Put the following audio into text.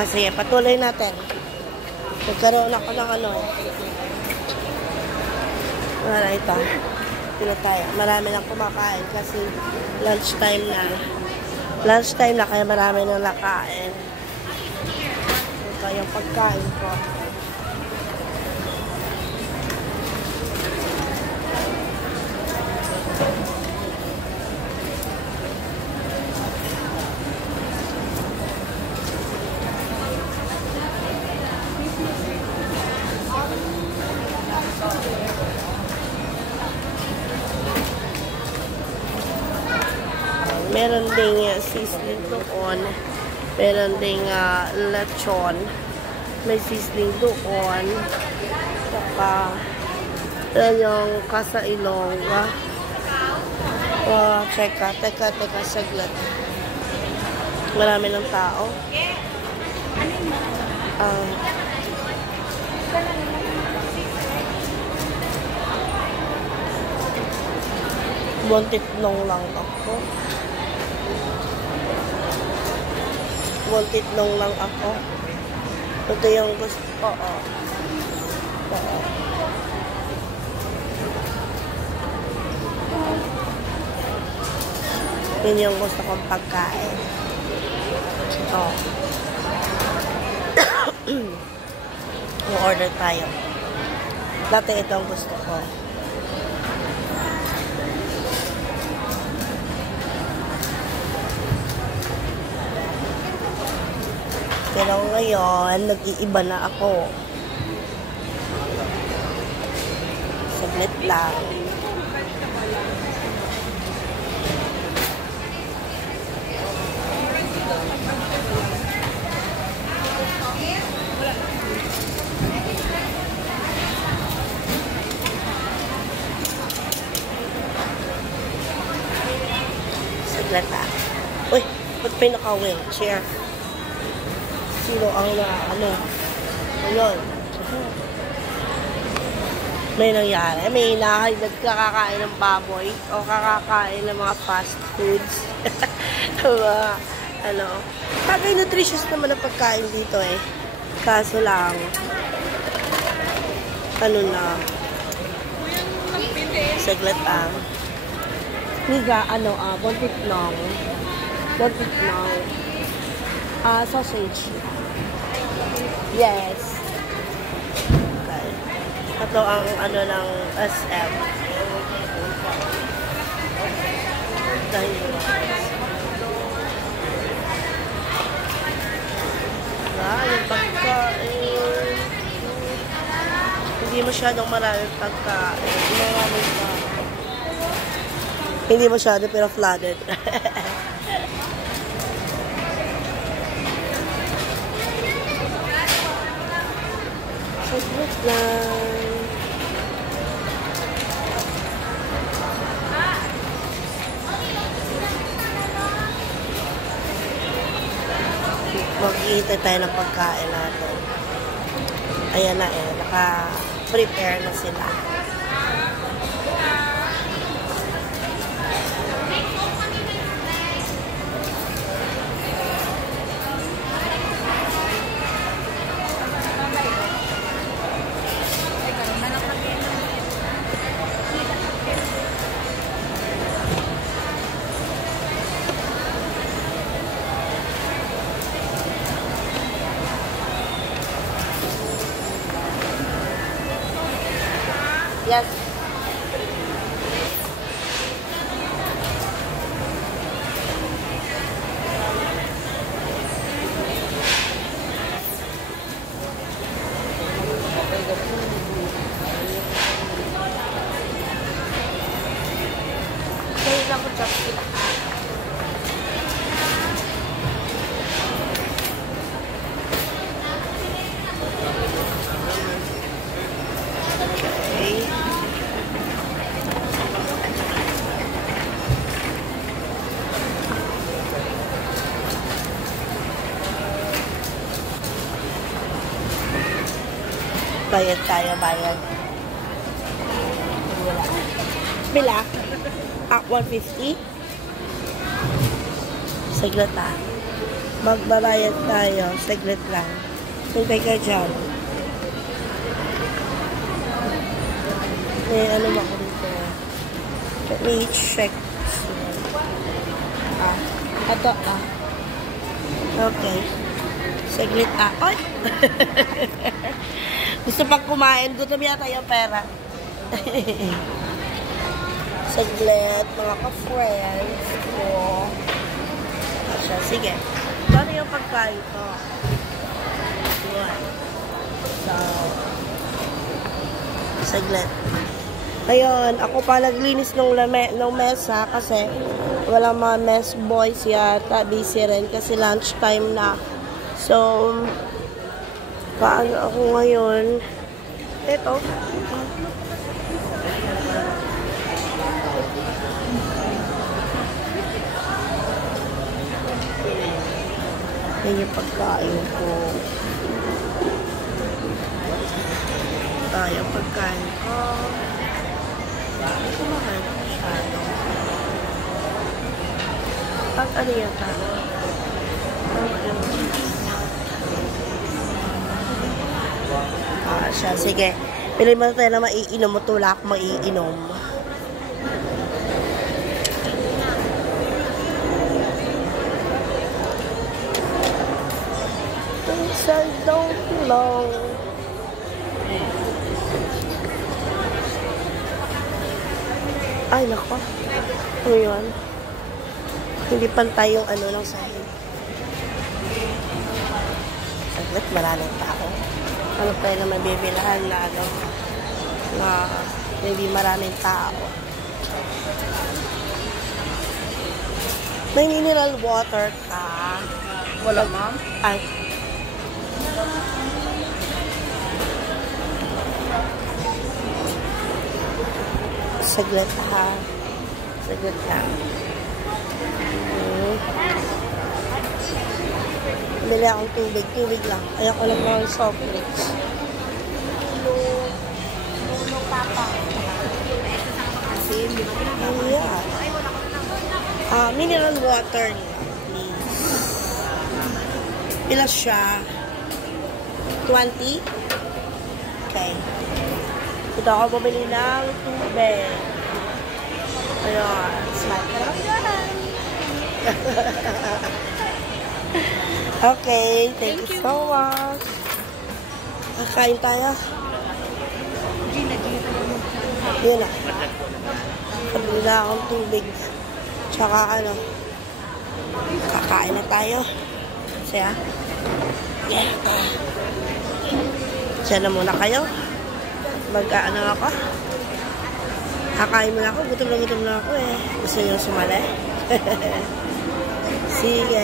Sige, patuloy natin. Nagkaroon ako ng ano. Wala ito. Dito tayo. Marami nang kumakain kasi lunchtime na. Lunchtime na kaya marami nang nakain. Ito yung pagkain ko. Meron ding seasoning doon. Meron ding lechon. May seasoning doon. Saka yung kasailong. Oh, teka, saglit. Marami ng tao. Buntitlong lang ako. Buntitlong lang ako. Ito yung gusto ko. Oo. Yun yung gusto kong pagkain. Oh. Order tayo. Dati ito ang gusto ko. Pero ngayon, nag-iiba na ako. Saglit lang. Saglit lang. Uy, ba't may naka-wheelchair? Sino ang ano? Ayun. May nangyari. May nagkakakain ng baboy o kakakain ng mga fast foods. Ano? Bagay nutritious naman ang pagkain dito eh. Kaso lang, ano na? Saglit lang. Miga, buntitlong. Sausage. Yes. Okay. Ito ang ano ng SM. Yung pagkain. Hindi masyadong maraming pagkain. Maraming pa. Hindi masyado pero flooded. Saglit lang. Mag-iintay tayo ng pagkain natin. Ayan na eh. Naka-prepare na sila. Yes. Kaya lang ko chop sila. Bayad tayo, bayad. Bila? 150? Saglit ah. Magbabayad tayo. Saglit lang. Hintay ka dyan. Eh, ano ba ko dito? Let me check. Ito, Okay. Saglit, Oy! Gusto pang kumain. Gutom yata yung pera. Saglit, mga ka-friends ko. Sige. Ano yung pagkain ko? So, saglit. Ayun, ako pa naglinis ng mesa kasi wala mga mess boys yata. Busy rin kasi lunchtime na. So, paano ako ngayon? Ito. Yan yung pagkain ko. Yung pagkain ko. Hindi ko makain masyado. At ano yata? Siya. Sige. Pili mo tayo na maiinom mo. Tula ako maiinom. I don't belong. Ay, nako. Ano yun? Hindi pantay yung ano ng sahig. Saglit, maraming tao. Ano tayo na mabibilahan na ano? Na hindi maraming tao. May mineral water ka. Wala, ma'am. Ay. Saglit ha. Saglit lang. Bili akong tubig. Tubig lang. Ayoko lang mga soft drinks. Papa. Yeah. Mineral water nila. Please. Pila siya? 20? Okay. Ito ako bumili ng tubig. Ayun. Smart ka lang yan. Okay. Thank you so much. Kakain tayo. Yun na. Kabili na akong tubig. Tsaka ano. Kakain na tayo. Siya. Yeah. Siya na muna kayo. Mag-ano ako. Kakain muna ako. Gutom na ako eh. Gusto nyo sumali? Sige.